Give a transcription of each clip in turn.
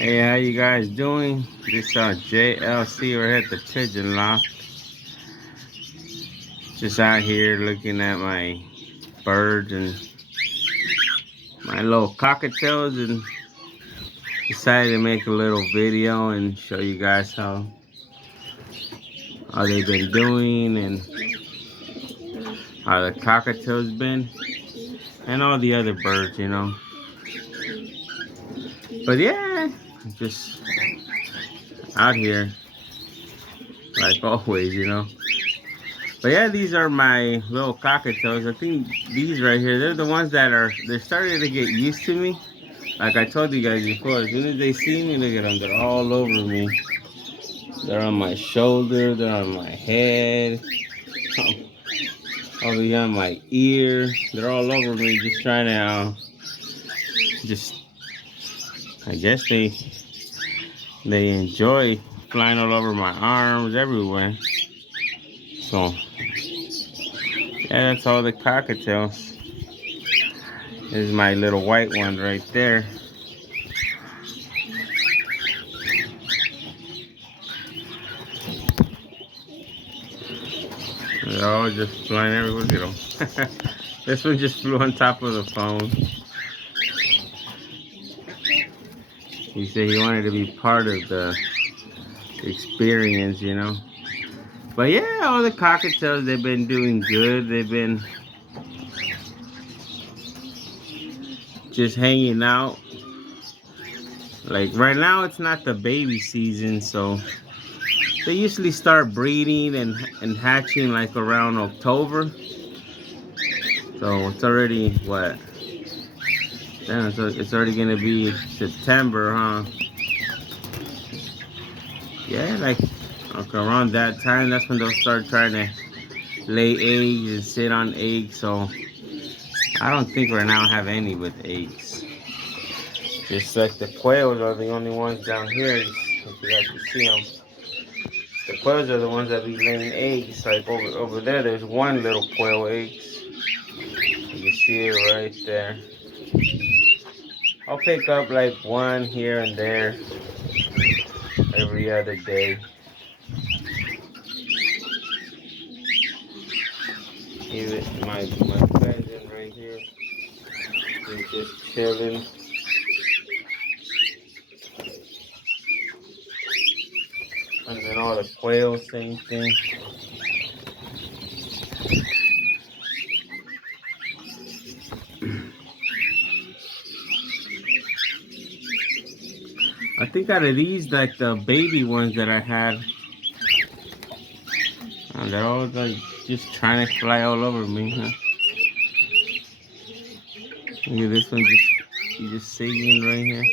Hey, how you guys doing? This JLC. We're at the Pigeon loft. Just out here looking at my birds and my little cockatails, and decided to make a little video and show you guys how they've been doing and how the cockatails been and all the other birds, you know. But yeah, just out here like always, you know. But yeah, these are my little cockatoos. I think these right here, they're the ones that they're starting to get used to me. Like I told you guys before, as soon as they see me, look at them, they're all over me. They're on my shoulder, they're on my head, over here on my ear. They're all over me, just trying to, I guess they enjoy flying all over my arms, everywhere. So, yeah, that's all the cockatails. This is my little white one right there. They're all just flying everywhere. Look at them. This one just flew on top of the phone. He said he wanted to be part of the experience, you know. But yeah, all the cockatails, they've been doing good. They've been just hanging out. Like right now, it's not the baby season, so they usually start breeding and hatching like around October. So it's already what? Damn, so it's already gonna be September, huh? Yeah, like okay, around that time, that's when they'll start trying to lay eggs and sit on eggs. So I don't think right now I have any with eggs. Just like the quails are the only ones down here. If you guys can see them, the quails are the ones that be laying eggs. Like over there, there's one little quail eggs. You can see it right there. I'll pick up like one here and there every other day. Even my pheasant right here is just chilling. And then all the quails, same thing. I think out of these, like the baby ones that I had, they're all like just trying to fly all over me, huh? Look at this one, he's just singing right here.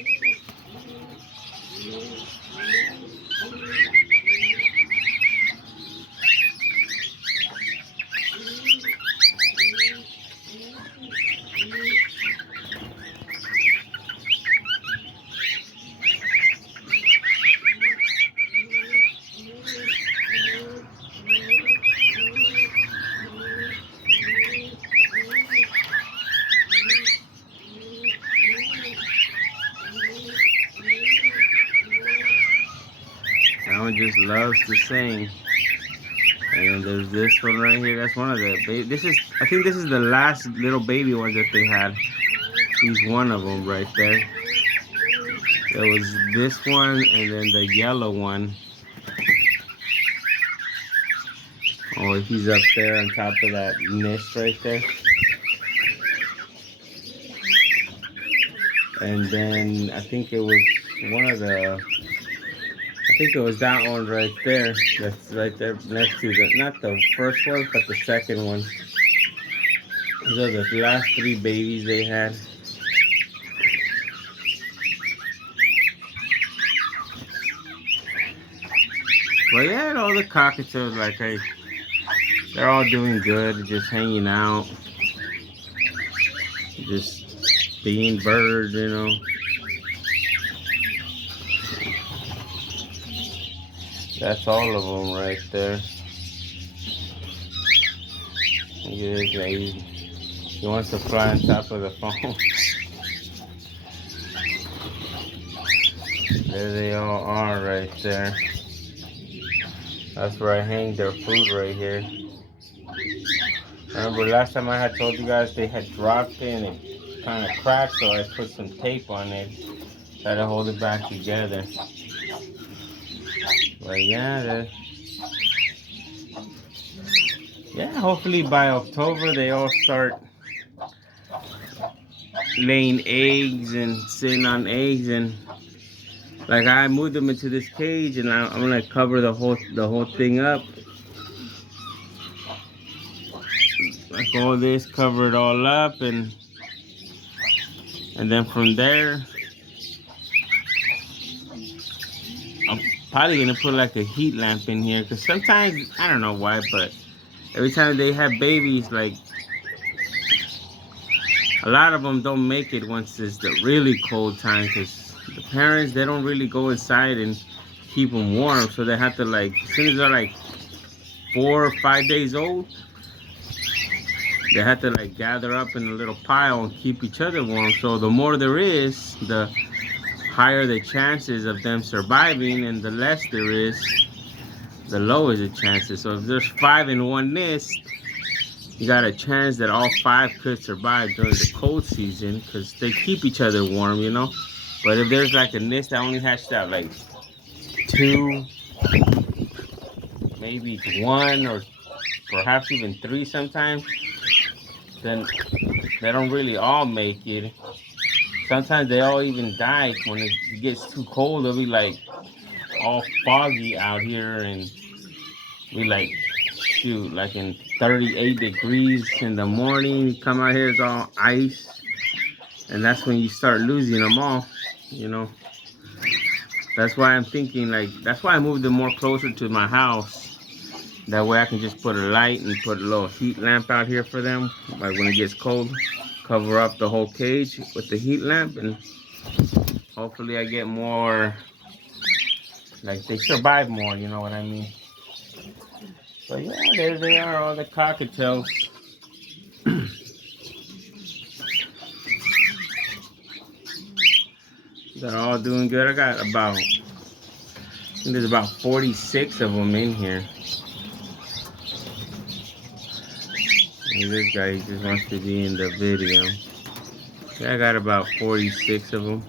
That one just loves to sing. And then there's this one right here. That's one of the baby. I think this is the last little baby ones that they had. He's one of them right there. There was this one and then the yellow one. Oh, he's up there on top of that nest right there. And then I think it was I think it was that one right there. That's right there next to not the first one, but the second one. These are the last three babies they had. But yeah, all the cockatoos, they're all doing good, just hanging out, just being birds, you know. That's all of them right there. Look at this lady. He wants to fly on top of the phone. There they all are right there. That's where I hang their food right here. Remember last time I had told you guys they had dropped it and it kind of cracked, so I put some tape on it, try to hold it back together. But yeah, hopefully by October they all start laying eggs and sitting on eggs, and like I moved them into this cage, and I'm gonna cover the whole thing up. Like all this, cover it all up, and then from there, I'm probably gonna put like a heat lamp in here, because sometimes, I don't know why, but every time they have babies, like a lot of them don't make it once it's the really cold time, because the parents, they don't really go inside and keep them warm, so they have to, like, as soon as they're like 4 or 5 days old, they have to like gather up in a little pile and keep each other warm. So the more there is, the higher the chances of them surviving, and the less there is, the lower the chances. So if there's 5 in one nest, you got a chance that all 5 could survive during the cold season, because they keep each other warm, you know. But if there's like a nest that only hatched out like 2, maybe 1, or perhaps even 3 sometimes, then they don't really all make it. Sometimes they all even die when it gets too cold. They'll be like all foggy out here, and we like, shoot, like in 38 degrees in the morning. You come out here, it's all ice, and that's when you start losing them all, you know. That's why I'm thinking, like, that's why I moved them more closer to my house. That way I can just put a light and put a little heat lamp out here for them. Like when it gets cold, cover up the whole cage with the heat lamp, and hopefully I get more, like they survive more, you know what I mean? But yeah, there they are, all the cockatails. They're all doing good. I got about, I think there's about 46 of them in here. This guy, he just wants to be in the video. Yeah, I got about 46 of them.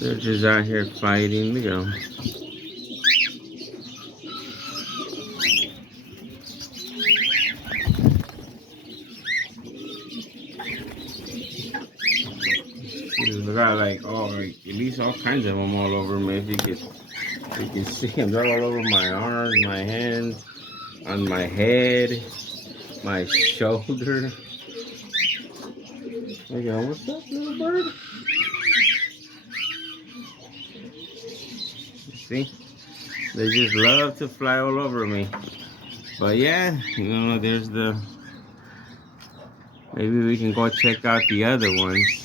They're just out here fighting. Look at them. I got like, like at least all kinds of them all over me. If you can see them, they're all over my arms, my hands, on my head, my shoulder. There you go. What's up, little bird? See, they just love to fly all over me. But yeah, you know, there's the. Maybe we can go check out the other ones.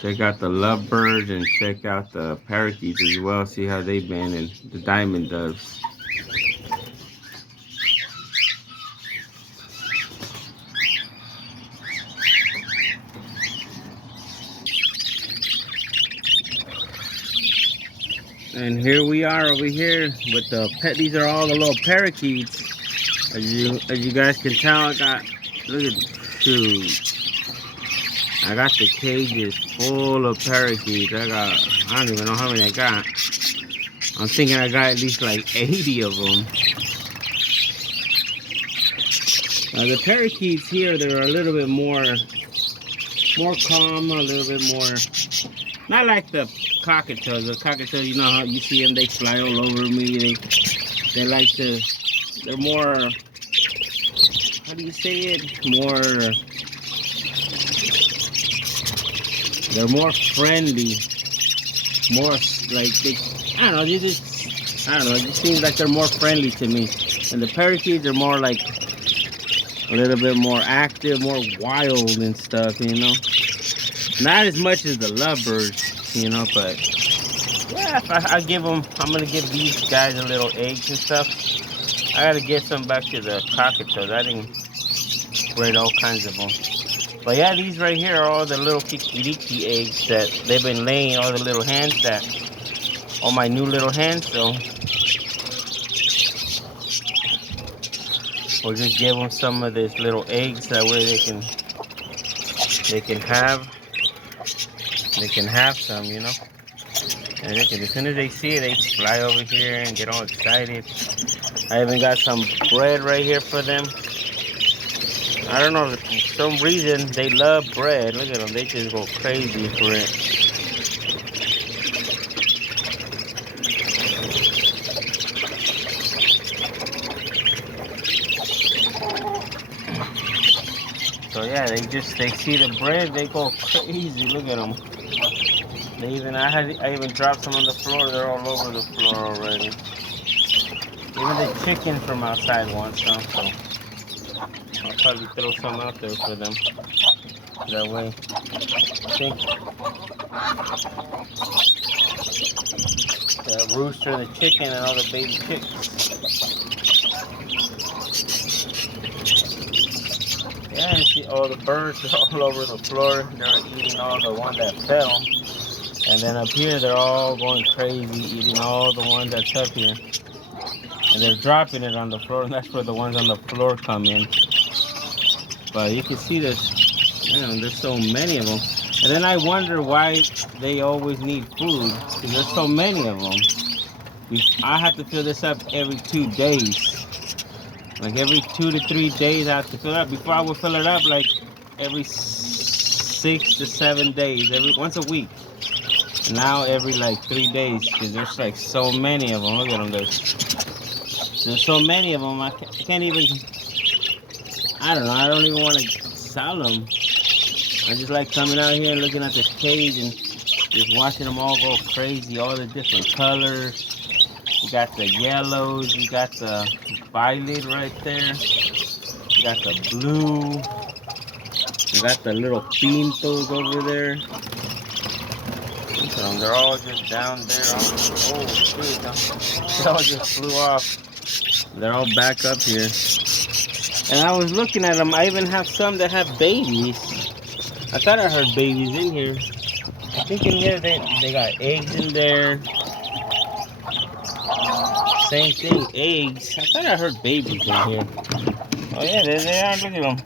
Check out the Lovebirds and check out the Parakeets as well. See how they've been, and the diamond doves. And here we are over here with the pet. These are all the little parakeets. As you guys can tell, I got, look at, shoot. I got the cages full of parakeets. I don't even know how many I got. I'm thinking I got at least like 80 of them. The parakeets here, they're a little bit more calm, a little bit more, not like the cockatails. The cockatails, you know how you see them, they fly all over me. They like to, they're more, how do you say it? They're more friendly, more like they, I don't know, it just seems like they're more friendly to me. And the parakeets are more like a little bit more active, more wild and stuff, you know. Not as much as the lovebirds, you know, but yeah, I give them, I'm gonna give these guys a little eggs and stuff. I gotta get some back to the cockatails. I didn't breed all kinds of them. But yeah, these right here are all the little kikiriki eggs that they've been laying, all the little hens that, all my new little hens, so we'll just give them some of these little eggs, that way they can have some, you know. And they can, as soon as they see it, they fly over here and get all excited. I even got some bread right here for them. I don't know, for some reason they love bread. Look at them, they just go crazy for it. So yeah, they see the bread, they go crazy. Look at them. They even, I even dropped some on the floor. They're all over the floor already. Even the chicken from outside wants some, so I'll probably throw some out there for them. That way, I think the rooster, the chicken, and all the baby chicks. Yeah, you see all the birds are all over the floor. They're eating all the one that fell. And then up here, they're all going crazy, eating all the ones that's up here. And they're dropping it on the floor, and that's where the ones on the floor come in. But you can see there's, you know, there's so many of them. And then I wonder why they always need food, because there's so many of them. I have to fill this up every 2 days. Like every 2 to 3 days I have to fill it up. Before I would fill it up like every 6 to 7 days, once a week. Now every like 3 days, because there's like so many of them. Look at them, there's so many of them. I can't even, I don't know, I don't even want to sell them. I just like coming out here and looking at this cage and just watching them all go crazy, all the different colors. You got the yellows, you got the violet right there, you got the blue, you got the little pintos over there. So they're all just down there. Oh, shoot, they all just flew off. They're all back up here. And I was looking at them. I even have some that have babies. I thought I heard babies in here. I think in here they got eggs in there. Same thing, eggs. I thought I heard babies in here. Oh yeah, there they are. Look at them.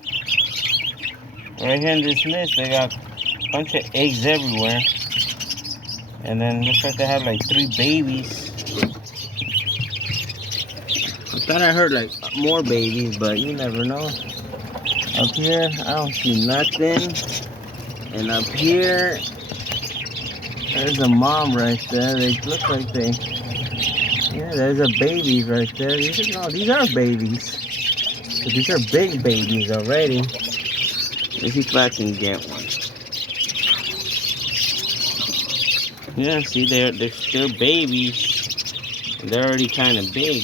Right here in this nest, they got a bunch of eggs everywhere. And then looks like they have like 3 babies. I thought I heard like more babies, but you never know. Up here, I don't see nothing. And up here, there's a mom right there. They look like they, yeah, there's a baby right there. These are babies. But these are big babies already. Let's see if I can get one. Yeah, see, they're still babies. They're already kind of big.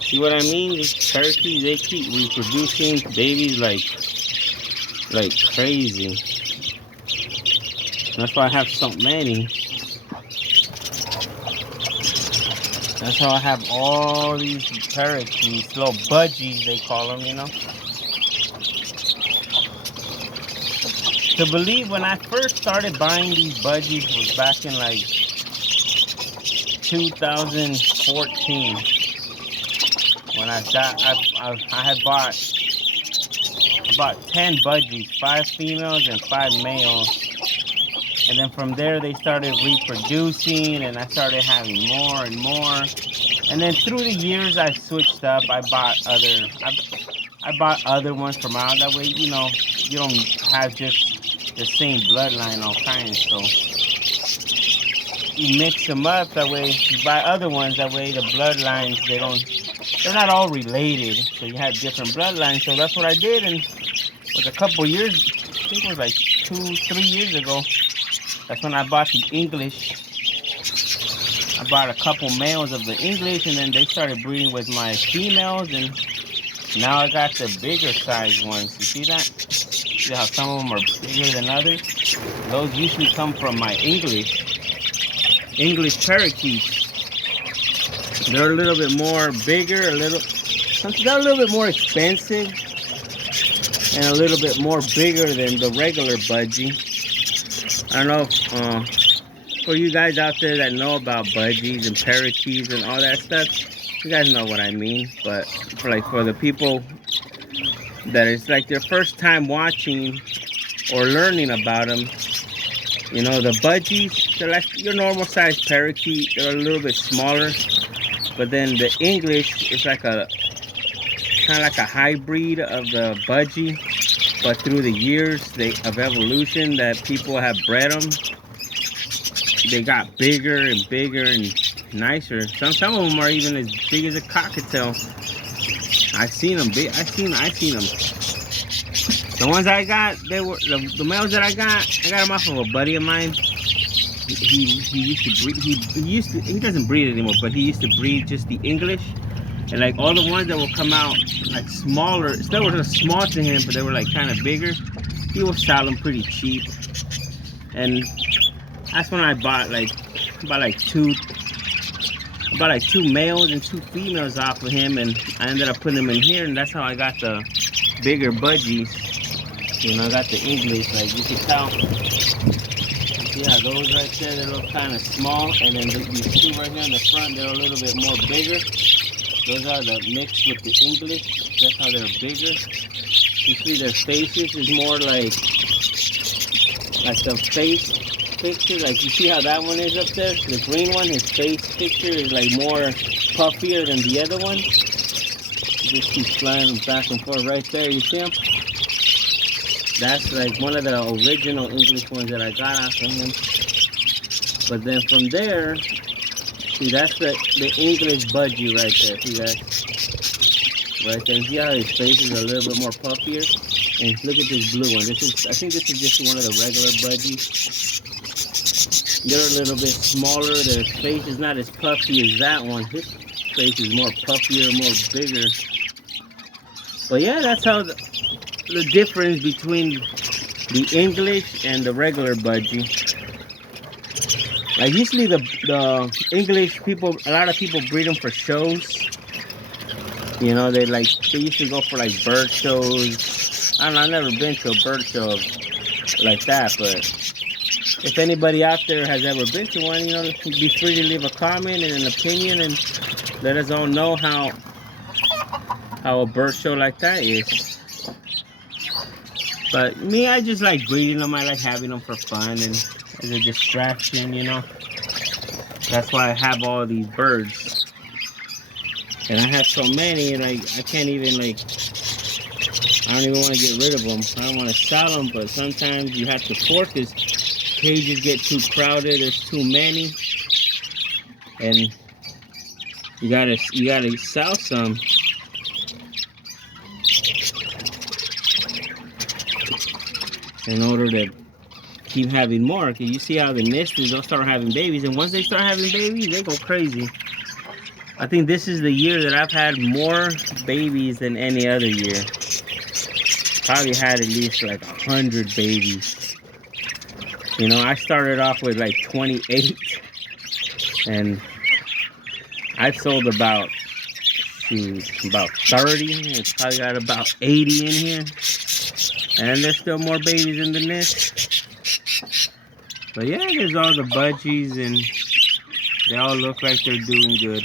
See what I mean? These parakeets, they keep reproducing babies like crazy. That's why I have so many. That's how I have all these parakeets, little budgies they call them, you know. To believe, when I first started buying these budgies was back in like 2014. When I had bought 10 budgies, 5 females and 5 males. And then from there they started reproducing, and I started having more and more. And then through the years I switched up. I bought other ones from out. That way, you know, you don't have just the same bloodline all kinds. So you mix them up, that way you buy other ones, that way the bloodlines, they're not all related, so you have different bloodlines. So that's what I did, and it was a couple years, I think it was like 2-3 years ago, that's when I bought the English. I bought a couple males of the English, and then they started breeding with my females, and now I got the bigger size ones. You see that? See how some of them are bigger than others? Those usually come from my English parakeets. They're a little bit more bigger, they're a little bit more expensive, and a little bit more bigger than the regular budgie. I don't know if, for you guys out there that know about budgies and parakeets and all that stuff, you guys know what I mean. But for the people that it's like their first time watching or learning about them, you know, the budgies, they're like your normal size parakeet. They're a little bit smaller, but then the English is like kind of like a hybrid of the budgie, but through the years of evolution that people have bred them, they got bigger and bigger and nicer. Some of them are even as big as a cockatiel. I've seen them big. I've seen them. The ones I got, they were the males that I got them off of a buddy of mine. He used to breed. He doesn't breed anymore, but he used to breed just the English. And like all the ones that will come out like smaller, still were small to him, but they were like kind of bigger. He will sell them pretty cheap. And that's when I bought like two males and 2 females off of him, and I ended up putting them in here, and that's how I got the bigger budgies. You know, I got the English, like you can tell. Yeah, those right there, they look kind of small, and then these 2 right here in the front, they're a little bit more bigger. Those are the mixed with the English. That's how they're bigger. You see their faces is more like the face picture. Like you see how that one is up there? The green one, his face picture is like more puffier than the other one. You just keep flying back and forth right there. You see him? That's like one of the original English ones that I got off of him. But then from there, see, that's the English budgie right there. See that? Right there. See how his face is a little bit more puffier? And look at this blue one. I think this is just one of the regular budgies. They're a little bit smaller. Their face is not as puffy as that one. His face is more puffier, more bigger. But yeah, that's how the difference between the English and the regular budgie. Like usually the English people, a lot of people breed them for shows. You know, they usually go for like bird shows. I don't know, I've never been to a bird show like that, but if anybody out there has ever been to one, you know, be free to leave a comment and an opinion and let us all know how a bird show like that is. But me, I just like breeding them. I like having them for fun and as a distraction, you know. That's why I have all these birds. And I have so many, like, I can't even, like, I don't even want to get rid of them. I don't want to sell them, but sometimes you have to force this. Cages get too crowded, there's too many. And you gotta sell some. In order to keep having more. Cause you see how the nesters, they'll start having babies, and once they start having babies, they go crazy. I think this is the year that I've had more babies than any other year. Probably had at least like 100 babies. You know, I started off with like 28, and I've sold about 30. It's probably got about 80 in here. And there's still more babies in the nest. But yeah, there's all the budgies, and they all look like they're doing good.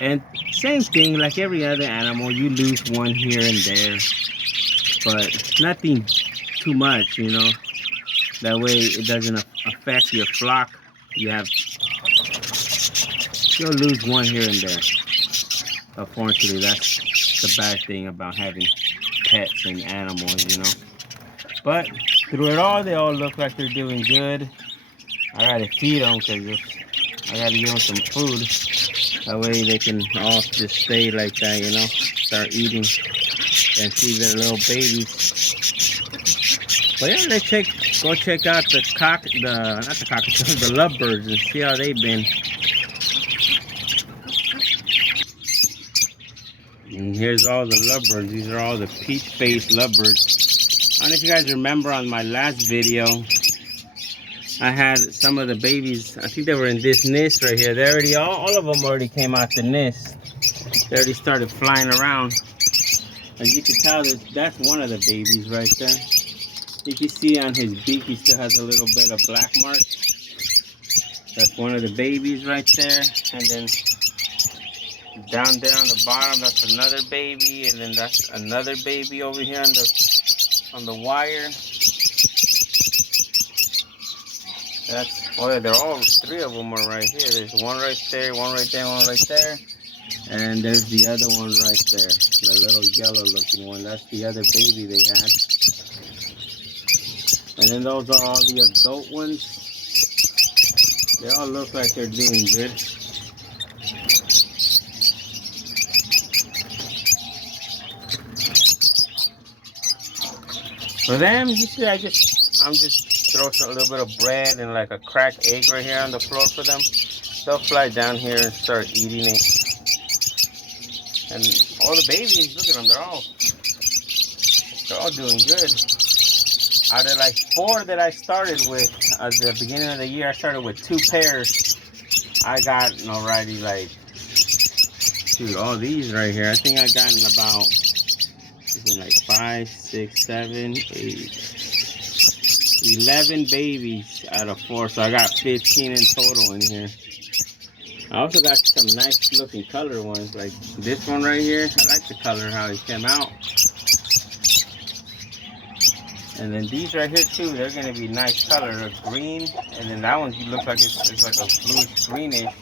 And same thing, like every other animal, you lose one here and there. But nothing too much, you know. That way it doesn't affect your flock. You'll lose one here and there. Unfortunately, that's the bad thing about having pets and animals, you know. But through it all, they all look like they're doing good. I gotta feed them because I gotta give them some food. That way they can all just stay like that, you know. Start eating and see their little babies. But yeah, let's go check out the lovebirds and see how they've been. And here's all the lovebirds. These are all the peach-faced lovebirds. don't know if you guys remember on my last video, I had some of the babies. I think they were in this nest right here. They already, all of them already came out the nest. They already started flying around. As you can tell, that's one of the babies right there. You can see on his beak, he still has a little bit of black mark. That's one of the babies right there. And then down there on the bottom, that's another baby. And then that's another baby over here on the wire. Oh yeah, they're all, three of them are right here. There's one right there, one right there, one right there. And there's the other one right there. The little yellow looking one. That's the other baby they had. And then those are all the adult ones. They all look like they're doing good. For them, you see, I'm just throw a little bit of bread and like a cracked egg right here on the floor for them. They'll fly down here and start eating it. And all the babies, look at them, they're all doing good. Out of like 4 that I started with at the beginning of the year, I started with 2 pairs. I got already like, dude, all these right here. I think I gotten about like 5, 6, 7, 8, 11 babies out of 4. So I got 15 in total in here. I also got some nice looking color ones, like this one right here. I like the color, how it came out. And then these right here too, they're gonna be nice color, green. And then that one looks like it's like a bluish greenish.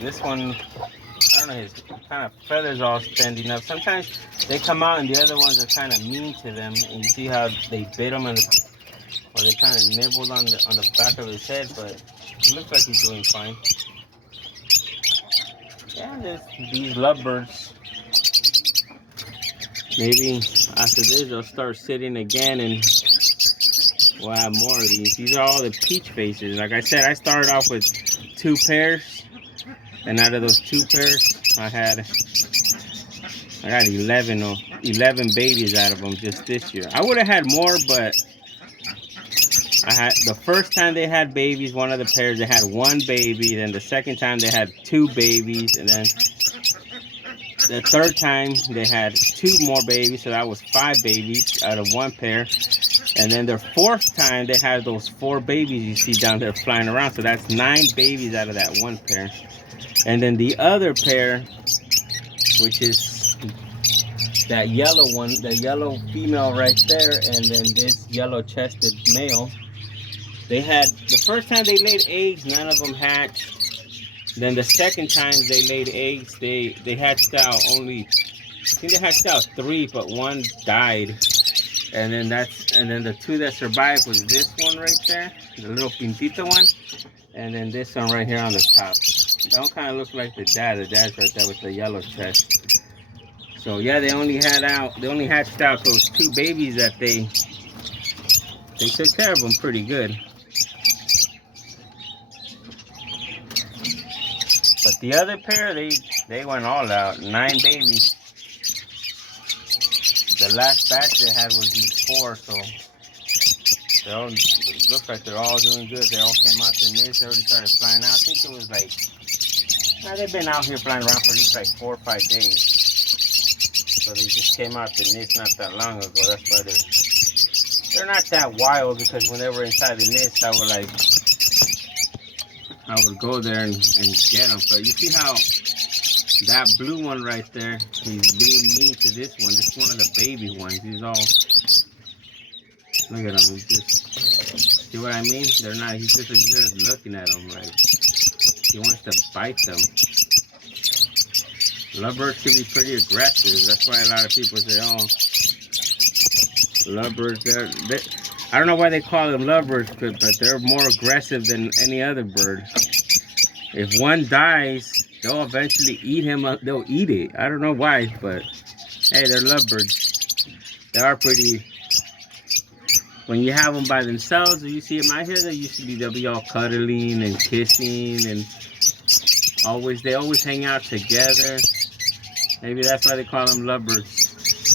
This one, I don't know, his kind of feathers all standing up. Sometimes they come out and the other ones are kind of mean to them. And you see how they bit them or they kind of nibbled on the back of his head, but it looks like he's doing fine. Yeah, there's these lovebirds. Maybe after this they'll start sitting again and we'll have more of these. These are all the peach faces. Like I said, I started off with 2 pairs, and out of those 2 pairs, I got 11 babies out of them just this year. I would have had more, but I had the first time they had babies, one of the pairs they had 1 baby. Then the second time they had 2 babies, and then the third time they had 2 more babies, so that was 5 babies out of 1 pair. And then the fourth time they had those 4 babies you see down there flying around, so that's 9 babies out of that 1 pair. And then the other pair, which is that yellow one, the yellow female right there, and then this yellow chested male, they had, the first time they laid eggs, none of them hatched. Then the second time they laid eggs, they hatched out only, I think they hatched out 3, but 1 died. And then the 2 that survived was this one right there, the little pintita one, and then this one right here on the top. That one kind of looks like the dad. The dad's right there with the yellow chest. So yeah, they only hatched out those 2 babies that they took care of them pretty good. But the other pair, they went all out. 9 babies. The last batch they had was these 4, so it looks like they're all doing good. They all came out the nest. They already started flying out. I think it was like, they've been out here flying around for at least like 4 or 5 days. So they just came out the nest not that long ago. That's why they're not that wild, because when they were inside the nest, I would go there and get them. But you see how that blue one right there, he's being mean to this one. This is one of the baby ones. He's all, look at him. He's just, see what I mean? They're not, he's just looking at them like he wants to bite them. Lovebirds can be pretty aggressive. That's why a lot of people say, oh, lovebirds, I don't know why they call them lovebirds, but they're more aggressive than any other bird. If one dies, they'll eventually eat him up. They'll eat it. I don't know why, but hey, they're lovebirds. They are pretty. When you have them by themselves, or you see them out here, they'll be all cuddling and kissing, and they always hang out together. Maybe that's why they call them lovebirds.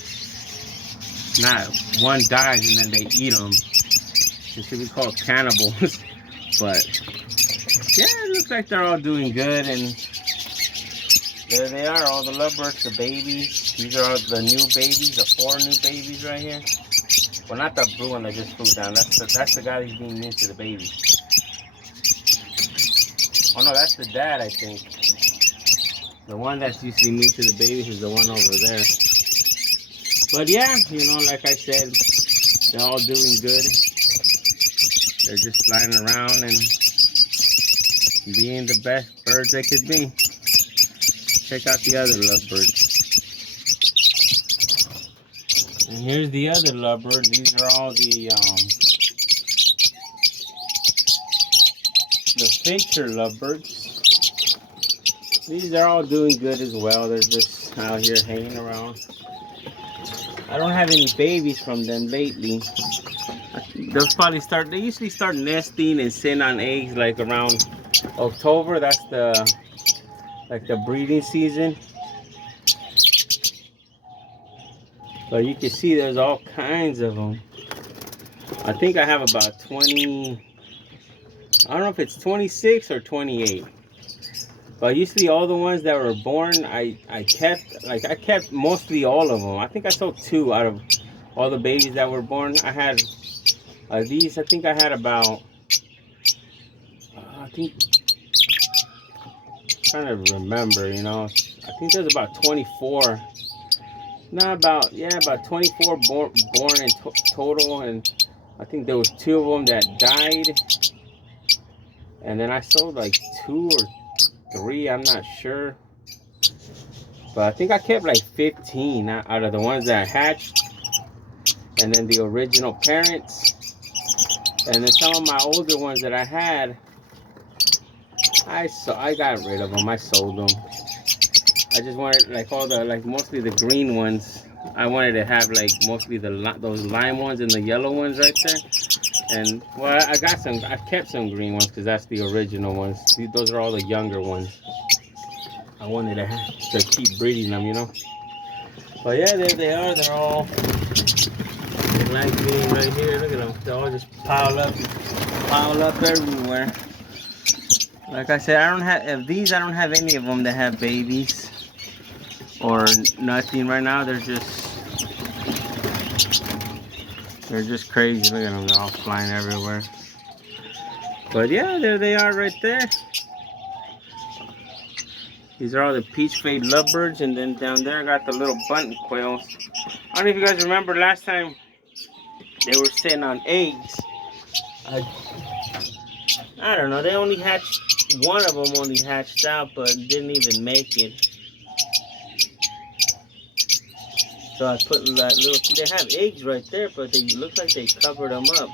not one dies and then they eat them. They should be called cannibals. But yeah, it looks like they're all doing good, and there they are, all the lovebirds, the babies. These are all the new babies, the 4 new babies right here. Well, not the blue one that just flew down. That's the guy that's being mean to the babies. Oh no, that's the dad, I think. The one that's usually mean to the babies is the one over there. But yeah, you know, like I said, they're all doing good. They're just flying around and being the best birds they could be. Check out the other lovebirds. And here's the other lovebird. These are all the fincher lovebirds. These are all doing good as well. They're just out here hanging around. I don't have any babies from them lately. They'll probably start. They usually start nesting and sitting on eggs like around October. That's the breeding season. But you can see there's all kinds of them. I think I have about 20. I don't know if it's 26 or 28. But usually all the ones that were born, I kept mostly all of them. I think I sold 2 out of all the babies that were born. I had these. I think I had about. I'm trying to remember. You know, I think there's about 24. Not about about 24 born in total, and I think there was 2 of them that died. And then I sold like 2 or 3, I'm not sure, but I think I kept like 15 out of the ones that hatched, and then the original parents, and then some of my older ones that I had, I got rid of them. I sold them. I just wanted like mostly the green ones. I wanted to have like mostly those lime ones and the yellow ones right there. And well, I kept some green ones because that's the original ones. Those are all the younger ones. I wanted to keep breeding them, you know. But yeah, there they are. They're all like me right here. Look at them. They all just pile up everywhere. Like I said, I don't have any of them that have babies or nothing right now. They're just crazy. Look at them. They're all flying everywhere. But yeah, there they are right there. These are all the peach-fade lovebirds. And then down there I got the little button quails. I don't know if you guys remember last time they were sitting on eggs. I don't know. They only hatched, one of them only hatched out, but didn't even make it. So I put that little, they have eggs right there, but they look like they covered them up.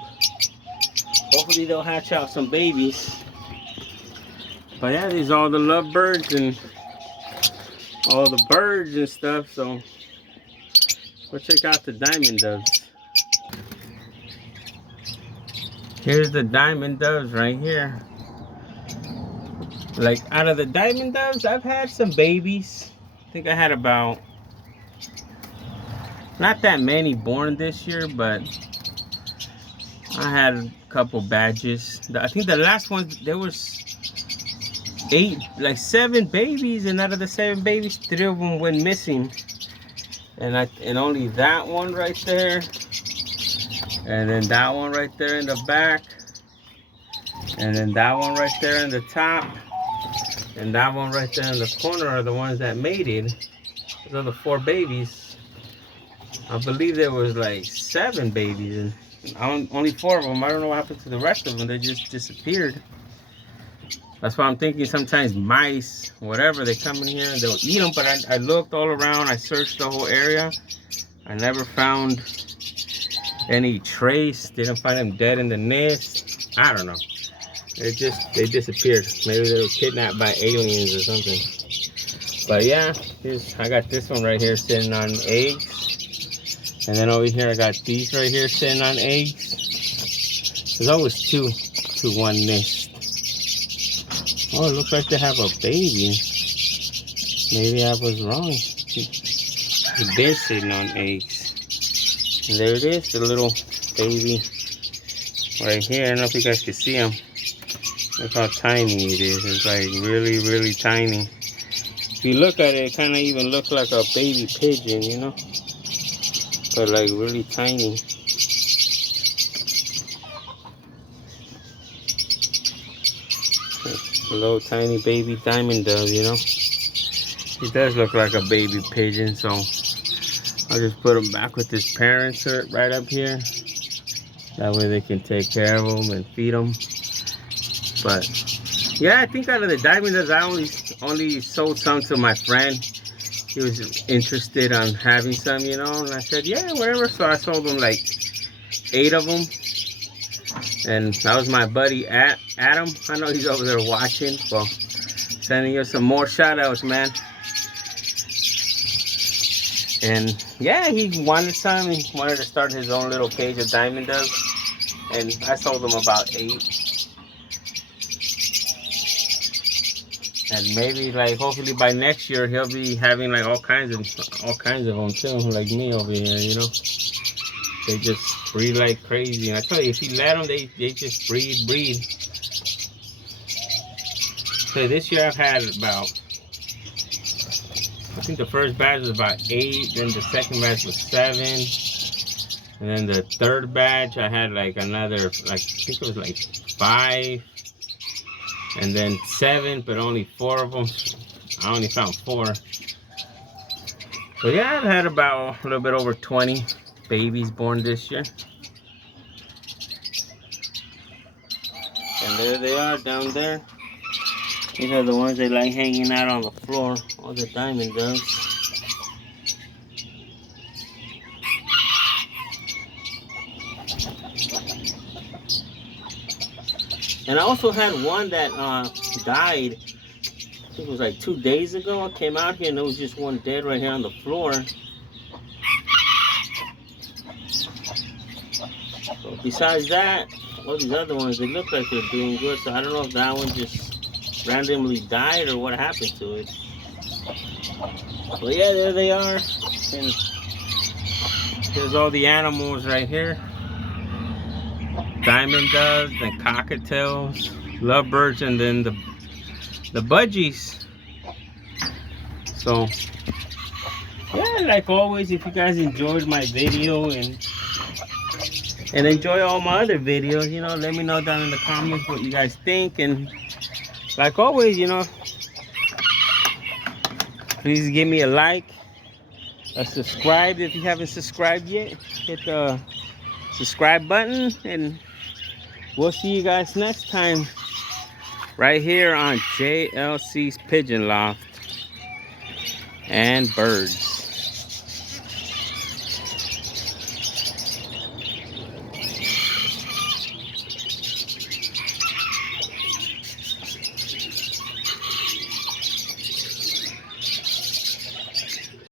Hopefully they'll hatch out some babies. But yeah, these are all the lovebirds and all the birds and stuff. So let's check out the diamond doves. Here's the diamond doves right here. Like out of the diamond doves, I've had some babies. I think I had about, not that many born this year, but I had a couple badges. I think the last one, there was 7 babies, and out of the 7 babies, 3 of them went missing. And only that one right there, and then that one right there in the back, and then that one right there in the top, and that one right there in the corner are the ones that made it. Those are the 4 babies. I believe there was like 7 babies, and only 4 of them. I don't know what happened to the rest of them. They just disappeared. That's why I'm thinking sometimes mice, whatever, they come in here and they'll eat them. But I looked all around. I searched the whole area. I never found any trace. Didn't find them dead in the nest. I don't know. They disappeared. Maybe they were kidnapped by aliens or something. But yeah, I got this one right here sitting on eggs. And then over here I got these right here sitting on eggs. There's always two to one nest. Oh, it looks like they have a baby. Maybe I was wrong. They've been sitting on eggs. And there it is, the little baby right here. I don't know if you guys can see him. Look how tiny it is. It's like really, really tiny. If you look at it, it kind of even looks like a baby pigeon, you know? But like really tiny. A little tiny baby diamond dove, you know? He does look like a baby pigeon, so I'll just put him back with his parents right up here. That way they can take care of him and feed him. But yeah, I think out of the diamond doves, I only sold some to my friend. He was interested on having some, you know, and I said, yeah, whatever. So I sold him like 8 of them. And that was my buddy Adam. I know he's over there watching. Well, sending you some more shout outs, man. And yeah, he wanted some. He wanted to start his own little cage of diamond doves. And I sold him about 8. And maybe like hopefully by next year he'll be having like all kinds of them too, like me over here, you know. They just breed like crazy. And I tell you, if you let them, they just breed. So this year I've had about, I think the first batch was about 8, then the second batch was 7, and then the third batch I had like another, like I think it was like 5, and then 7, but only 4 of them. I only found 4. So yeah, I've had about a little bit over 20 babies born this year. And there they are down there. These are the ones that like hanging out on the floor, all the diamond doves. And I also had one that died, I think it was like 2 days ago. I came out here and there was just one dead right here on the floor. So besides that, all these other ones, they look like they're doing good. So I don't know if that one just randomly died or what happened to it. But yeah, there they are. And here's all the animals right here. Diamond doves and cockatails, lovebirds, and then the budgies. So yeah, like always, if you guys enjoyed my video and enjoy all my other videos, you know, let me know down in the comments what you guys think. And like always, you know, please give me a like, a subscribe if you haven't subscribed yet. Hit the subscribe button, and we'll see you guys next time right here on JLC's Pigeon Loft and Birds.